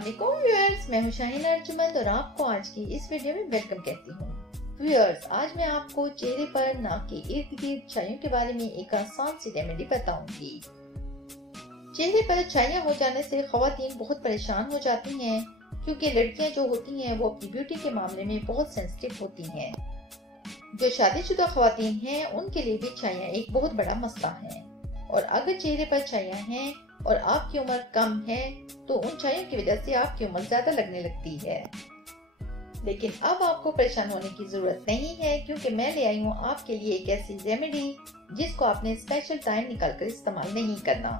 अस्सलामुअलैकुम व्यूअर्स, मैं हूं शाहीन अर्जुमंद और आपको आज की इस वीडियो में वेलकम कहती हूं। व्यूअर्स, आज मैं आपको चेहरे पर, नाक के इर्द गिर्द छाइयों के बारे में एक आसान सी रेमेडी बताऊंगी। चेहरे पर छाइयां हो जाने से खवातीन बहुत परेशान हो जाती हैं, क्योंकि लड़कियां जो होती हैं वो अपनी ब्यूटी के मामले में बहुत सेंसिटिव होती हैं। जो शादीशुदा खवातीन हैं उनके लिए भी छाइयां एक बहुत बड़ा मसला है, और अगर चेहरे पर छाइयां हैं और आपकी उम्र कम है तो उन छाइयों की वजह से आपकी उम्र ज्यादा लगने लगती है। लेकिन अब आपको परेशान होने की जरूरत नहीं है, क्योंकि मैं ले आई हूँ आपके लिए एक ऐसी रेमेडी जिसको आपने स्पेशल टाइम निकालकर इस्तेमाल नहीं करना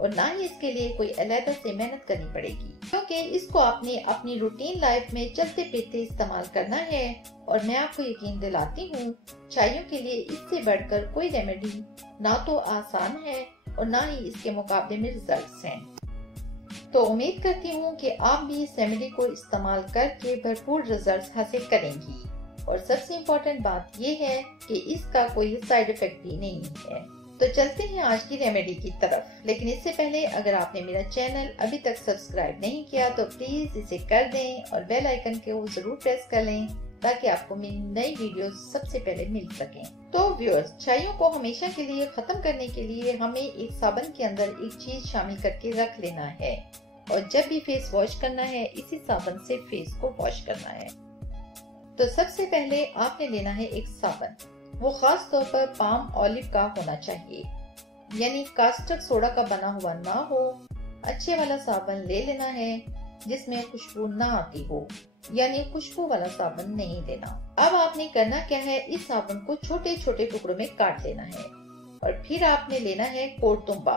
और ना ही इसके लिए कोई अलग से मेहनत करनी पड़ेगी, क्योंकि इसको आपने अपनी रूटीन लाइफ में चलते फिरते इस्तेमाल करना है। और मैं आपको यकीन दिलाती हूँ, छाइयों के लिए इससे बढ़कर कोई रेमेडी ना तो आसान है और ना ही इसके मुकाबले में रिजल्ट्स हैं। तो उम्मीद करती हूँ कि आप भी इस रेमेडी को इस्तेमाल करके भरपूर रिजल्ट्स हासिल करेंगी। और सबसे इम्पोर्टेंट बात यह है कि इसका कोई साइड इफेक्ट भी नहीं है। तो चलते हैं आज की रेमेडी की तरफ। लेकिन इससे पहले अगर आपने मेरा चैनल अभी तक सब्सक्राइब नहीं किया तो प्लीज इसे कर दें और बेल आइकन को जरूर प्रेस कर लें, ताकि आपको मेरी नई वीडियोस सबसे पहले मिल सकें। तो व्यूअर्स, छाइयों को हमेशा के लिए खत्म करने के लिए हमें एक साबुन के अंदर एक चीज शामिल करके रख लेना है, और जब भी फेस वॉश करना है इसी साबुन से फेस को वॉश करना है। तो सबसे पहले आपने लेना है एक साबुन, वो खास तौर पर पाम ऑलिव का होना चाहिए, यानी कास्टिक सोडा का बना हुआ ना हो। अच्छे वाला साबुन ले लेना है जिसमें खुशबू ना आती हो, यानी खुशबू वाला साबुन नहीं लेना। अब आपने करना क्या है, इस साबुन को छोटे छोटे टुकड़ों में काट लेना है और फिर आपने लेना है कोरतुम्बा।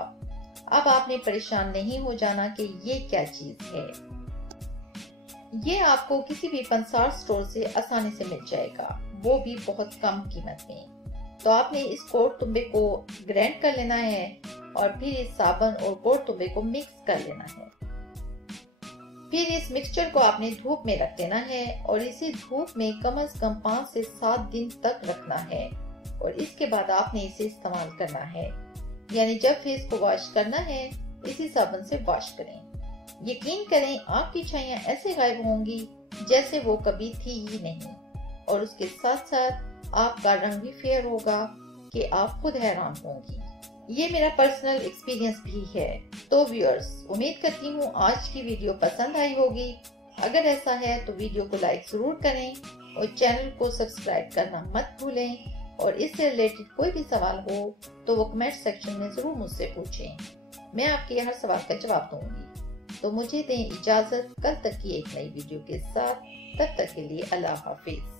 अब आपने परेशान नहीं हो जाना कि ये क्या चीज है, ये आपको किसी भी पंसार स्टोर से आसानी से मिल जाएगा, वो भी बहुत कम कीमत में। तो आपने इस कोरतुम्बे को ग्राइंड कर लेना है और फिर इस साबुन और कोरतुम्बे को मिक्स कर लेना है। फिर इस मिक्सचर को आपने धूप में रख देना है और इसे धूप में कम से कम 5 से 7 दिन तक रखना है। और इसके बाद आपने इसे इस्तेमाल करना है, यानी जब फेस को वॉश करना है इसी साबुन से वॉश करें। यकीन करें, आपकी छाइयां ऐसे गायब होंगी जैसे वो कभी थी ही नहीं, और उसके साथ साथ आपका रंग भी फेयर होगा कि आप खुद हैरान होंगी। ये मेरा पर्सनल एक्सपीरियंस भी है। तो व्यूअर्स, उम्मीद करती हूँ आज की वीडियो पसंद आई होगी। अगर ऐसा है तो वीडियो को लाइक जरूर करें और चैनल को सब्सक्राइब करना मत भूलें। और इससे रिलेटेड कोई भी सवाल हो तो वो कमेंट सेक्शन में जरूर मुझसे पूछें, मैं आपके हर सवाल का जवाब दूंगी। तो मुझे दें इजाजत, कल तक की एक नई वीडियो के साथ। तब तक के लिए अल्लाह हाफिज।